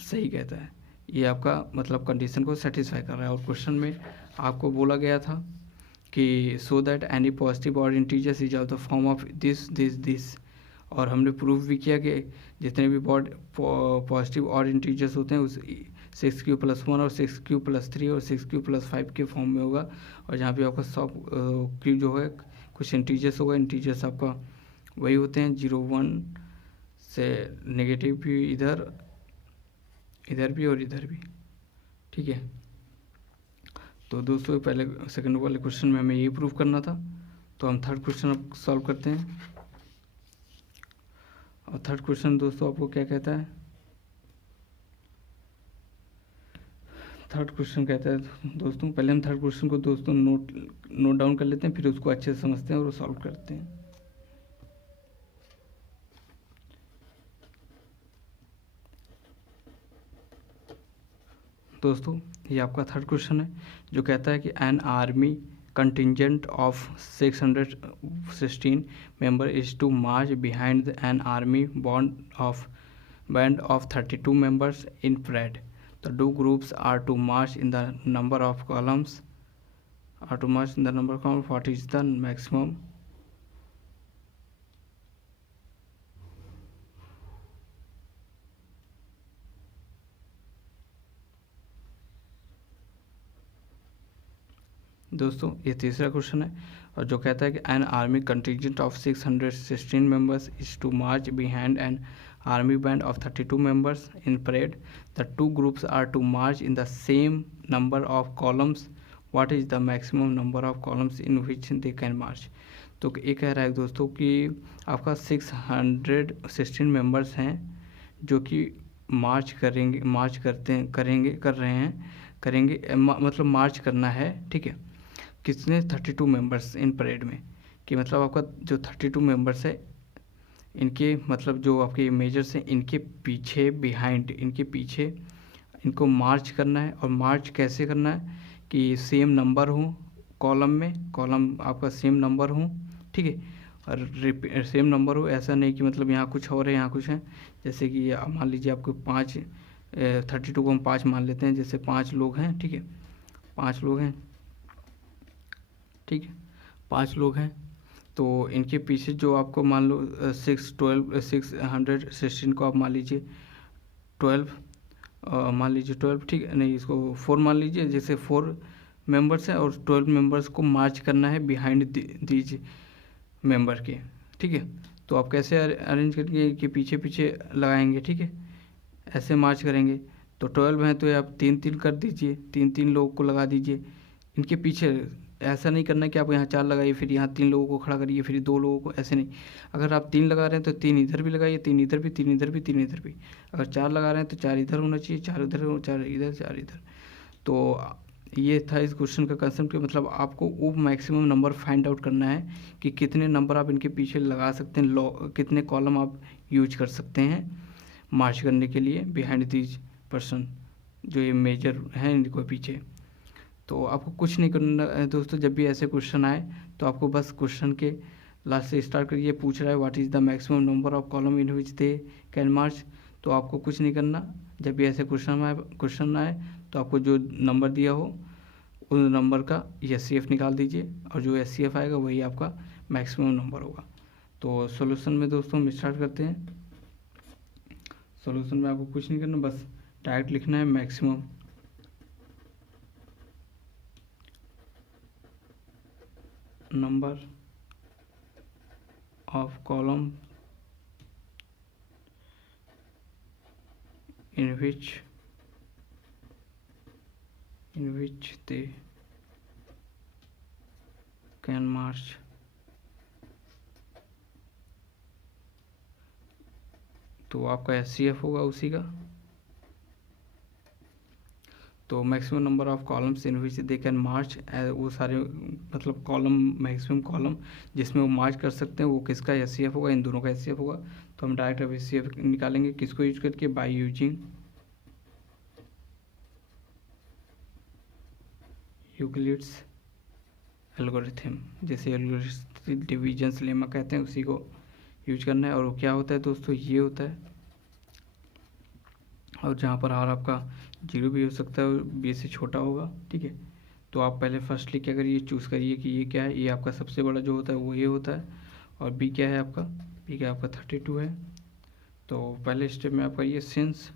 सही कहता है, ये आपका मतलब कंडीशन को सेटिस्फाई कर रहा है। और क्वेश्चन में आपको बोला गया था कि so that any positive odd integers is of the form of this, और हमने प्रूफ भी किया कि जितने भी पॉजिटिव ऑड इंटीजर्स होते हैं उस 6 क्यू प्लस 1 और 6 क्यू प्लस 3 और 6 क्यू प्लस 5 के फॉर्म में होगा। और जहाँ पे आपका सब क्यू जो है कुछ इंटीजर्स होगा, इंटीजर्स आपका वही होते हैं 0, 1, से नेगेटिव भी इधर भी और इधर भी, ठीक है। तो दोस्तों पहले सेकंड वाले क्वेश्चन में हमें ये प्रूव करना था, तो हम थर्ड क्वेश्चन अब सॉल्व करते हैं। और थर्ड क्वेश्चन दोस्तों आपको क्या कहता है, थर्ड क्वेश्चन कहता है दोस्तों, पहले हम थर्ड क्वेश्चन को दोस्तों नोट डाउन कर लेते हैं, फिर उसको अच्छे से समझते हैं और सॉल्व करते हैं। दोस्तों ये आपका थर्ड क्वेश्चन है जो कहता है कि an army contingent of 616 member is to march behind an army band of 32 members in parade. The two groups are to march in the number of columns. What is the maximum? दोस्तों ये तीसरा question है और जो कहता है कि an army contingent of 616 members is to march behind an army band of 32 members in parade. The two groups are to march in the same number of columns. What is the maximum number of columns in which they can march. तो ये कह रहा है दोस्तों कि आपका 616 members हैं जो कि मार्च करेंगे मतलब मार्च करना है, ठीक है. कितने 32 मेंबर्स इन परेड में, कि मतलब आपका जो 32 मेंबर्स है इनके मतलब जो आपके मेजर्स हैं इनके पीछे इनको मार्च करना है. और मार्च कैसे करना है कि सेम नंबर हो कॉलम आपका सेम नंबर हो, ठीक है. और सेम नंबर हो, ऐसा नहीं कि मतलब यहाँ कुछ और है यहाँ कुछ है. जैसे कि मान लीजिए आपको 32 को हम 5 मान लेते हैं, जैसे 5 लोग हैं, ठीक है. 5 लोग हैं, ठीक है. 5 लोग हैं तो इनके पीछे जो आपको मान लो 616 को आप मान लीजिए 12, ठीक है. नहीं, इसको 4 मान लीजिए. जैसे 4 मेंबर्स हैं और 12 मेंबर्स को मार्च करना है बिहाइंड दीज मेंबर के, ठीक है. तो आप कैसे अरेंज करेंगे कि पीछे लगाएंगे, ठीक है. ऐसे मार्च करेंगे तो 12 हैं तो आप 3-3 कर दीजिए, 3-3 लोगों को लगा दीजिए इनके पीछे. ऐसा नहीं करना कि आप यहाँ 4 लगाइए फिर यहाँ 3 लोगों को खड़ा करिए फिर 2 लोगों को, ऐसे नहीं. अगर आप 3 लगा रहे हैं तो 3 इधर भी लगाइए, 3 इधर भी, 3 इधर भी, 3 इधर भी. अगर 4 लगा रहे हैं तो 4 इधर होना चाहिए, 4 उधर, 4 इधर, 4 इधर. तो ये था इस क्वेश्चन का कंसेप्ट कि मतलब आपको वो मैक्सिमम नंबर फाइंड आउट करना है कि कितने नंबर आप इनके पीछे लगा सकते हैं, कितने कॉलम आप यूज कर सकते हैं मार्च करने के लिए बिहाइंड दीज पर्सन, जो ये मेजर हैं इनको पीछे. तो आपको कुछ नहीं करना है दोस्तों. जब भी ऐसे क्वेश्चन आए तो आपको बस क्वेश्चन के लास्ट से स्टार्ट करिए. पूछ रहा है what is the maximum number of column in which they can march. तो आपको कुछ नहीं करना. जब भी ऐसे क्वेश्चन आए तो आपको जो नंबर दिया हो उस नंबर का SCF निकाल दीजिए और जो SCF आएगा वही आपका मैक्सिमम नंबर होगा. तो सॉल्यूशन में दोस्तों हम स्टार्ट करते हैं. सॉल्यूशन में आपको कुछ नहीं करना, बस डायरेक्ट लिखना है maximum number of column in which they can march. तो आपका SCF होगा उसी का. तो maximum number of columns in which they can march, वो सारे मतलब कॉलम, मैक्सिमम कॉलम जिसमें वो मार्च कर सकते हैं वो किसका SCF होगा, इन दोनों का SCF होगा. तो हम डायरेक्ट अब SCF निकालेंगे किसको यूज करके, बाय यूजिंग यूक्लिड्स एल्गोरिथम. जैसे एल्गोरिथम डिविजन्स लेमा कहते हैं उसी को यूज करना है. और वो क्या होता है दोस्तों, ये होता है. और जहाँ पर R आपका 0 भी हो सकता है, B से छोटा होगा, ठीक है. तो आप पहले फर्स्टली क्या करिए, चूज़ करिए कि ये क्या है. ये आपका सबसे बड़ा जो होता है वो ये होता है. और B क्या है आपका, B क्या आपका 32 है. तो पहले स्टेप में आपका ये सिंस,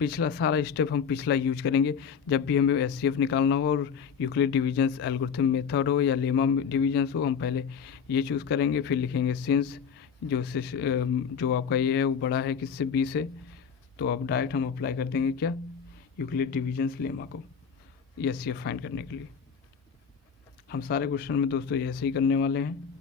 पिछला सारा स्टेप हम पिछला यूज करेंगे जब भी हमें SCF निकालना हो और यूक्लिड डिविजन्स एल्गोरिथम मेथड हो या लेमा डिविजन्स हो. हम पहले ये चूज़ करेंगे, फिर लिखेंगे सिंस जो आपका ये है वो बड़ा है किससे, बी से, तो अब डायरेक्ट हम अप्लाई कर देंगे क्या, यूक्लिड डिवीजन्स लेमा को एस सी एफ फाइंड करने के लिए। हम सारे क्वेश्चन में दोस्तों ऐसे ही करने वाले हैं।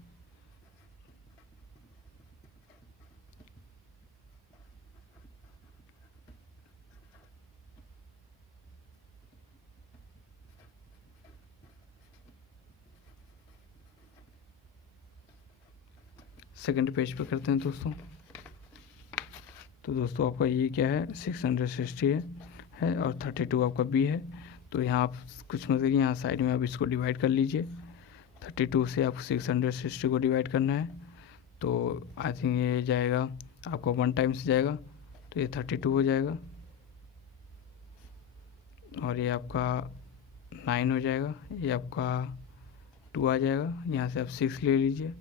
सेकंड पेज पे करते हैं दोस्तों। तो दोस्तों आपका ये क्या है, 660 है और 32 आपका बी है। तो यहाँ आप कुछ मत करिए, यहाँ साइड में आप इसको डिवाइड कर लीजिए। 32 से आपको 660 को डिवाइड करना है, तो आई थिंक ये जाएगा आपका 1 टाइम्स जाएगा, तो ये 32 हो जाएगा और ये आपका 9 हो जाएगा, ये आपका 2 आ जाएगा। यहाँ से आप 6 ले लीजिए,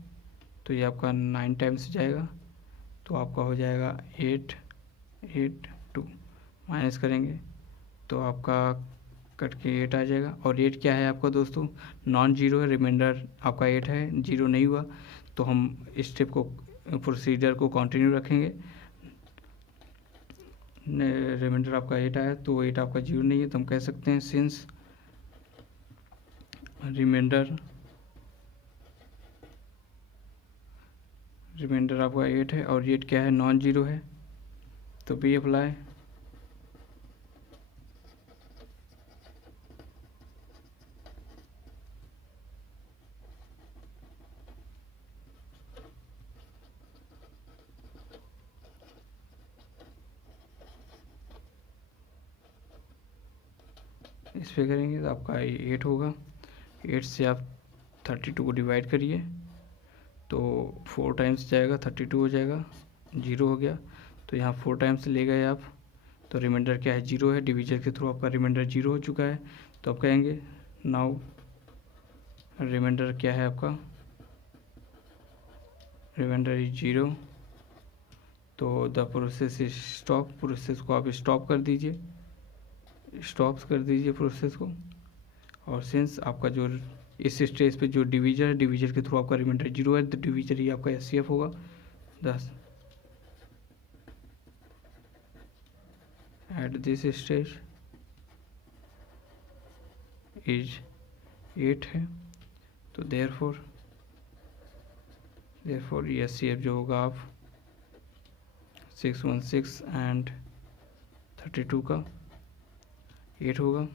तो ये आपका 9 टाइम्स जाएगा, तो आपका हो जाएगा 8 8 2 माइनस करेंगे तो आपका कट के 8 आ जाएगा। और 8 क्या है आपका दोस्तों, नॉन जीरो है, रिमाइंडर आपका 8 है, जीरो नहीं हुआ, तो हम इस स्टेप को, प्रोसीजर को कंटिन्यू रखेंगे। रिमाइंडर आपका 8 आया तो 8 आपका जीरो नहीं है, तो हम कह सकते हैं सिंस रिमाइंडर आपका 8 है और 8 क्या है, नॉन जीरो है, तो बी अप्लाई। इस पे करेंगे तो आपका 8 होगा। 8 से आप 32 को डिवाइड करिए, तो 4 टाइम्स जाएगा, 32 हो जाएगा, जीरो हो गया, तो यहाँ 4 टाइम्स ले गए आप, तो रिमाइंडर क्या है, जीरो है। डिवीजन के थ्रू आपका रिमाइंडर जीरो हो चुका है, तो आप कहेंगे नाउ रिमाइंडर क्या है आपका, रिमाइंडर इज जीरो, तो the process is stop, process को आप स्टॉप कर दीजिए, स्टॉप कर दीजिए प्रोसेस को। और सिंस आपका जो इस स्टेज पे जो डिवीजर है, डिवीजर के थ्रू आपका रिमाइंडर जीरो है, तो डिवीजर ही आपका एस होगा 10। एट दिस स्टेज इज 8 है, तो देयरफॉर एस जो होगा आप 616 एंड 32 का 8 होगा।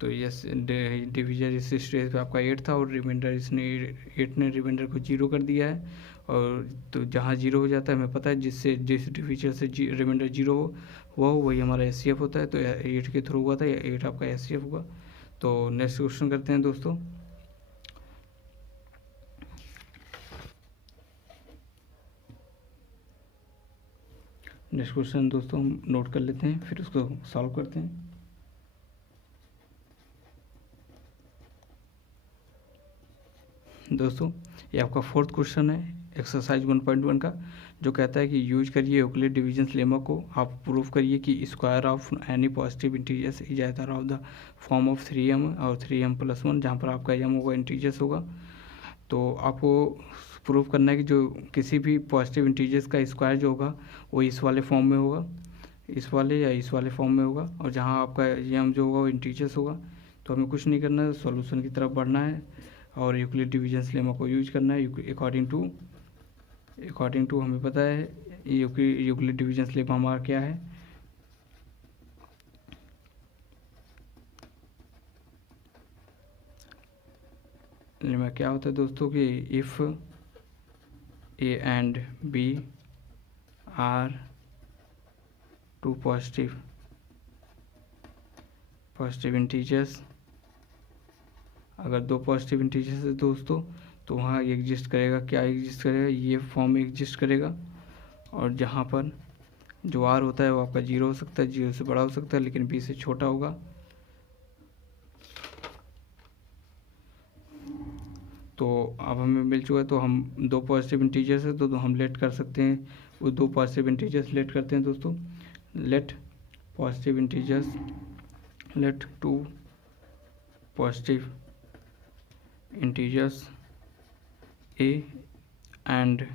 तो यस डिवीजन इस स्टेज पे आपका 8 था और रिमाइंडर इसने 8 ने रिमाइंडर को जीरो कर दिया है। और तो जहाँ जीरो हो जाता है हमें पता है, जिस डिवीजन से रिमाइंडर जीरो हो वही हमारा एस होता है। तो 8 के थ्रू हुआ था, 8 आपका एस होगा। तो नेक्स्ट क्वेश्चन करते हैं दोस्तों। नेक्स्ट क्वेश्चन दोस्तों हम नोट कर लेते हैं, फिर उसको सॉल्व करते हैं। दोस्तों ये आपका फोर्थ क्वेश्चन है एक्सरसाइज 1.1 का, जो कहता है कि यूज करिए यूक्लिड डिवीजन्स लेमा को, आप प्रूव करिए कि square of any positive integers is either of the form of 3m और 3m+1, जहाँ पर आपका m होगा इंटीजर्स होगा। तो आपको प्रूव करना है कि जो किसी भी पॉजिटिव इंटीजर्स का स्क्वायर जो होगा वो इस वाले फॉर्म में होगा, इस वाले या इस वाले फॉर्म में होगा, और जहाँ आपका m जो होगा वो इंटीजर्स होगा। तो हमें कुछ नहीं करना है, सॉल्यूशन की तरफ बढ़ना है और यूक्लिड डिवीजन्स लेमा को यूज करना है। अकॉर्डिंग टू हमें पता है यूक्लिड डिवीजन्स लेमा हमारा क्या है, लेमा क्या होता है दोस्तों कि if a and b are two positive integers, अगर दो पॉजिटिव इंटीजर्स है दोस्तों तो वहाँ एग्जिस्ट करेगा, क्या एग्जिस्ट करेगा, ये फॉर्म एग्जिस्ट करेगा। और जहाँ पर जो आर होता है वो आपका जीरो हो सकता है, जीरो से बड़ा हो सकता है, लेकिन बी से छोटा होगा। तो अब हमें मिल चुका है, तो हम दो पॉजिटिव इंटीजर्स है तो हम लेट कर सकते हैं, वो दो पॉजिटिव इंटीजर्स लेट करते हैं दोस्तों। Let positive integers, let two positive integers a and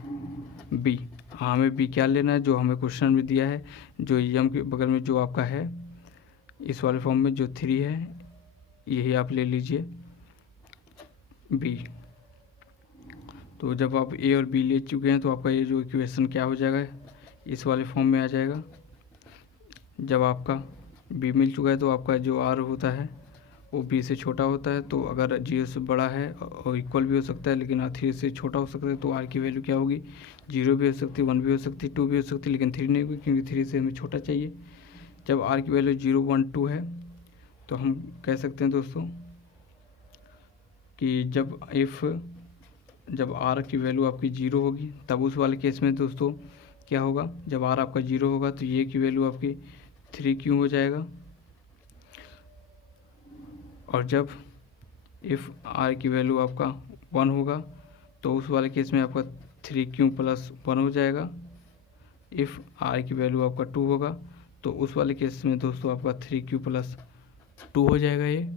b. हमें बी क्या लेना है, जो हमें क्वेश्चन में दिया है, जो यम के बगल में जो आपका है इस वाले फॉर्म में जो 3 है, यही आप ले लीजिए बी। तो जब आप ए और बी ले चुके हैं तो आपका ये जो इक्वेशन क्या हो जाएगा, इस वाले फॉर्म में आ जाएगा। जब आपका बी मिल चुका है तो आपका जो आर होता है वो बी से छोटा होता है। तो अगर 0 से बड़ा है और इक्वल भी हो सकता है, लेकिन 3 से छोटा हो सकता है, तो आर की वैल्यू क्या होगी, 0 भी हो सकती है, 1 भी हो सकती है, 2 भी हो सकती है, लेकिन 3 नहीं होगी, क्योंकि 3 से हमें छोटा चाहिए। जब आर की वैल्यू 0, 1, 2 है तो हम कह सकते हैं दोस्तों कि जब आर की वैल्यू आपकी 0 होगी, तब उस वाले केस में दोस्तों क्या होगा, जब आर आपका 0 होगा तो ये की वैल्यू आपकी 3 क्यों हो जाएगा। और जब इफ़ आर की वैल्यू आपका 1 होगा तो उस वाले केस में आपका 3 क्यू प्लस 1 हो जाएगा। इफ़ आर की वैल्यू आपका 2 होगा तो उस वाले केस में दोस्तों आपका 3 क्यू प्लस 2 हो जाएगा। ये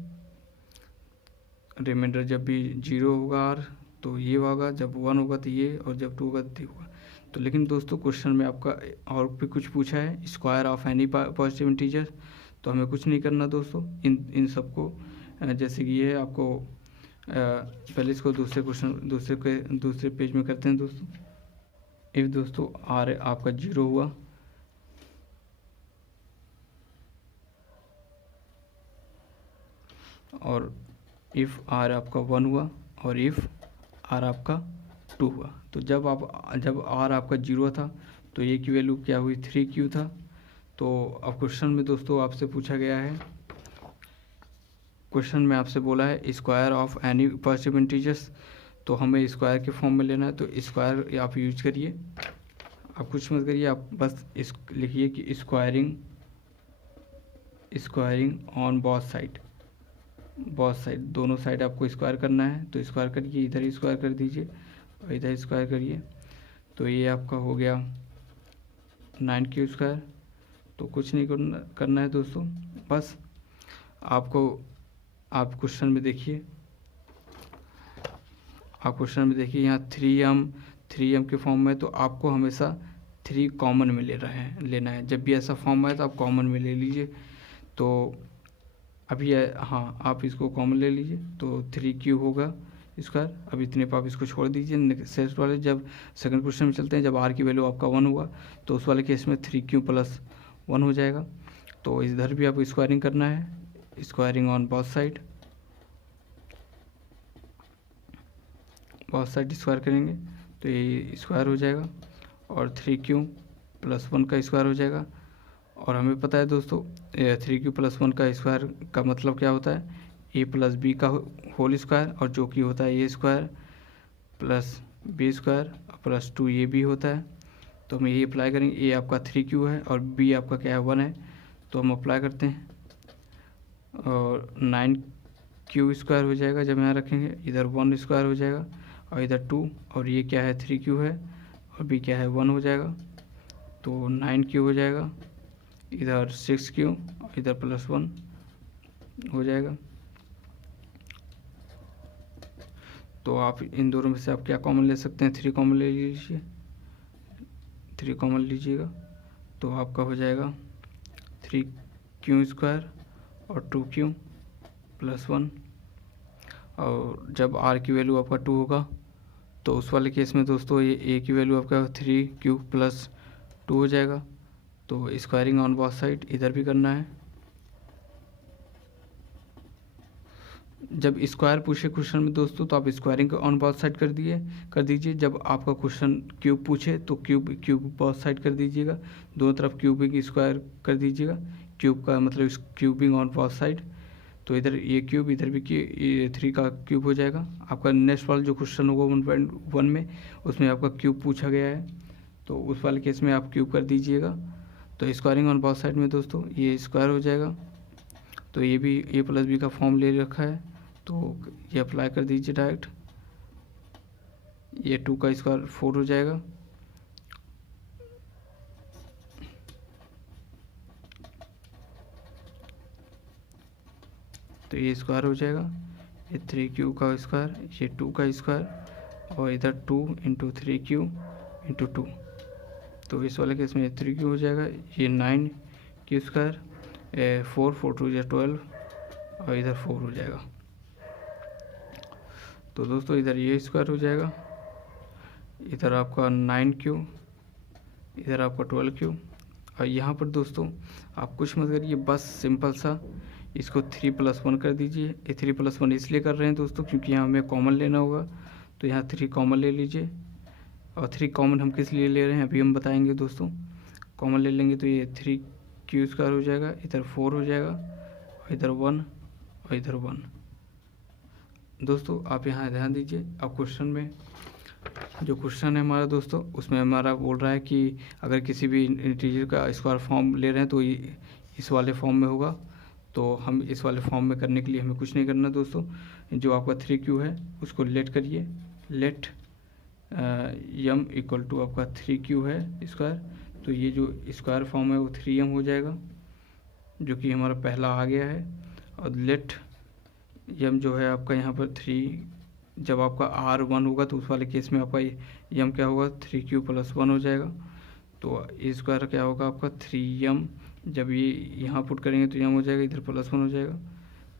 रिमाइंडर जब भी 0 होगा आर तो ये होगा, जब 1 होगा तो ये, और जब 2 होगा तो 3 होगा। तो लेकिन दोस्तों क्वेश्चन में आपका और भी कुछ पूछा है, square of any positive integer. तो हमें कुछ नहीं करना दोस्तों, इन सबको जैसे कि ये आपको पहले इसको दूसरे पेज में करते हैं दोस्तों। इफ दोस्तों आर आपका 0 हुआ और इफ़ आर आपका 1 हुआ और इफ़ आर आपका 2 हुआ, तो जब आर आपका 0 था तो ये की वैल्यू क्या हुई, 3 क्यू था। तो अब क्वेश्चन में दोस्तों आपसे पूछा गया है, क्वेश्चन में आपसे बोला है square of any positive integers. तो हमें स्क्वायर के फॉर्म में लेना है, तो स्क्वायर आप यूज करिए, आप कुछ मत करिए, आप बस लिखिए कि स्क्वायरिंग ऑन बोथ साइड दोनों साइड आपको स्क्वायर करना है। तो स्क्वायर करिए, इधर स्क्वायर कर दीजिए और इधर स्क्वायर करिए, तो ये आपका हो गया 9 स्क्वायर। तो कुछ नहीं करना है दोस्तों, बस आप क्वेश्चन में देखिए, यहाँ 3m के फॉर्म में, तो आपको हमेशा 3 कॉमन में लेना है। जब भी ऐसा फॉर्म आए तो आप कॉमन में ले लीजिए। तो अभी हाँ, आप इसको कॉमन ले लीजिए, तो 3 होगा स्क्वायर। अब इतने पर आप इसको छोड़ दीजिए सेट वाले। जब सेकंड क्वेश्चन में चलते हैं, जब आर की वैल्यू आपका 1 हुआ तो उस वाले केस में 3 प्लस 1 हो जाएगा। तो इधर भी आपको स्क्वायरिंग करना है, squaring on both side square करेंगे तो ये स्क्वायर हो जाएगा और 3 प्लस 1 का स्क्वायर हो जाएगा। और हमें पता है दोस्तों 3 प्लस 1 का स्क्वायर का मतलब क्या होता है, a प्लस बी का होल स्क्वायर, और जो कि होता है a square plus b square plus 2 ab होता है। तो हम ये अप्लाई करेंगे, a आपका 3 है और b आपका क्या है 1 है, तो हम अप्लाई करते हैं और 9 स्क्वायर हो जाएगा। जब यहाँ रखेंगे इधर 1 स्क्वायर हो जाएगा और इधर 2, और ये क्या है 3 है और b क्या है 1 हो जाएगा, तो 9 हो जाएगा। इधर 6 इधर प्लस 1 हो जाएगा। तो आप इन दोनों में से आप क्या कॉमन ले सकते हैं, 3 कॉमन ले लीजिए, 3 कॉमन लीजिएगा तो आपका हो जाएगा 3 स्क्वायर और 2 प्लस 1। और जब r की वैल्यू आपका 2 होगा तो उस वाले केस में दोस्तों ये a की वैल्यू आपका 3 प्लस 2 हो जाएगा। तो स्क्वायरिंग ऑन बोथ साइड इधर भी करना है। जब स्क्वायर पूछे क्वेश्चन में दोस्तों तो आप स्क्वायरिंग ऑन बोथ साइड कर दीजिए। जब आपका क्वेश्चन क्यूब पूछे तो क्यूब बोथ साइड कर दीजिएगा, दोनों तरफ क्यूबिंग स्क्वायर कर दीजिएगा। क्यूब का मतलब क्यूबिंग ऑन बोथ साइड, तो इधर ये क्यूब इधर भी ये 3 का क्यूब हो जाएगा। आपका नेक्स्ट वाला जो क्वेश्चन होगा 1.1 में, उसमें आपका क्यूब पूछा गया है, तो उस वाले केस में आप क्यूब कर दीजिएगा। तो स्क्वायरिंग ऑन बोथ साइड में दोस्तों ये स्क्वायर हो जाएगा। तो ये भी a प्लस बी का फॉर्म ले रखा है, तो ये अप्लाई कर दीजिए डायरेक्ट। ये 2 का स्क्वायर 4 हो जाएगा। तो ये स्क्वायर हो जाएगा, ये 3 का स्क्वायर, ये 2 का स्क्वायर और इधर 2 इंटू 3q इंटू 2। तो इस वाले केस में 3q हो जाएगा, ये 9q², 4 2 12 और इधर 4 हो जाएगा। तो दोस्तों इधर ये स्क्वायर हो जाएगा, इधर आपका 9q, इधर आपका 12q। और यहाँ पर दोस्तों आप कुछ मत करिए, बस सिंपल सा इसको 3+1 कर दीजिए। ये 3+1 इसलिए कर रहे हैं दोस्तों क्योंकि यहाँ हमें कॉमन लेना होगा, तो यहाँ 3 कॉमन ले लीजिए। और 3 कॉमन हम किस लिए ले रहे हैं अभी हम बताएंगे दोस्तों। कॉमन ले लेंगे तो ये 3q² हो जाएगा, इधर 4 हो जाएगा और इधर 1 और इधर 1। दोस्तों आप यहाँ ध्यान दीजिए, अब क्वेश्चन में जो क्वेश्चन है हमारा दोस्तों, उसमें हमारा बोल रहा है कि अगर किसी भी इंटीजर का स्क्वायर फॉर्म ले रहे हैं तो इस वाले फॉर्म में होगा। तो हम इस वाले फॉर्म में करने के लिए हमें कुछ नहीं करना दोस्तों। जो आपका 3q है उसको लेट करिए, लेट m इक्वल टू आपका 3q है स्क्वायर, तो ये जो स्क्वायर फॉर्म है वो 3m हो जाएगा, जो कि हमारा पहला आ गया है। और लेट m जो है आपका यहाँ पर 3, जब आपका r 1 होगा तो उस वाले केस में आपका m क्या होगा 3q+1 हो जाएगा। तो स्क्वायर क्या होगा आपका 3m, जब ये यहाँ पुट करेंगे तो m हो जाएगा, इधर +1 हो जाएगा।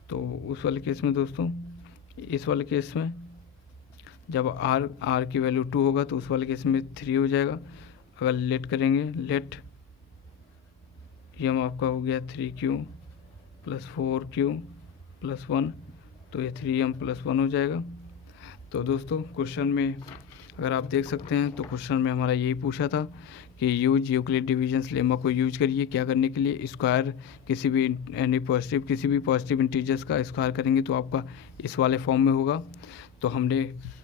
तो उस वाले केस में दोस्तों, इस वाले केस में जब r की वैल्यू 2 होगा तो उस वाले केस में 3 हो जाएगा। अगर लेट करेंगे, लेट m आपका हो गया 3q + 4q + 1, तो ये 3m+1 हो जाएगा। तो दोस्तों क्वेश्चन में अगर आप देख सकते हैं तो क्वेश्चन में हमारा यही पूछा था कि यूज यूक्लिड डिविजन्स लेमा को यूज करिए। क्या करने के लिए, स्क्वायर किसी भी पॉजिटिव इंटीजर्स का स्क्वायर करेंगे तो आपका इस वाले फॉर्म में होगा। तो हमने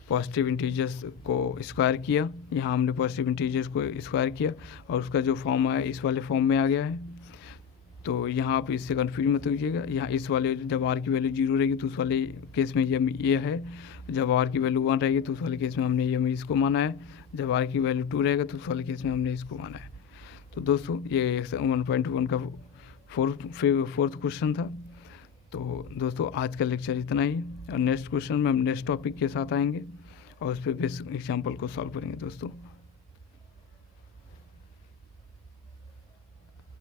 पॉजिटिव इंटीजर्स को स्क्वायर किया, यहाँ हमने पॉजिटिव इंटीजर्स को स्क्वायर किया और उसका जो फॉर्म आया इस वाले फॉर्म में आ गया है। तो यहाँ आप इससे कन्फ्यूज मत होइएगा। यहाँ इस वाले जब r की वैल्यू 0 रहेगी तो उस वाले केस में ये है, जब r की वैल्यू 1 रहेगी तो उस वाले केस में हमने ये इसको माना है, जब r की वैल्यू 2 रहेगा तो उस वाले केस में हमने इसको माना है। तो दोस्तों ये 1.1 का फोर्थ क्वेश्चन था। तो दोस्तों आज का लेक्चर इतना ही, और नेक्स्ट क्वेश्चन में हम नेक्स्ट टॉपिक के साथ आएंगे और उस पर बेस एग्जाम्पल को सॉल्व करेंगे दोस्तों।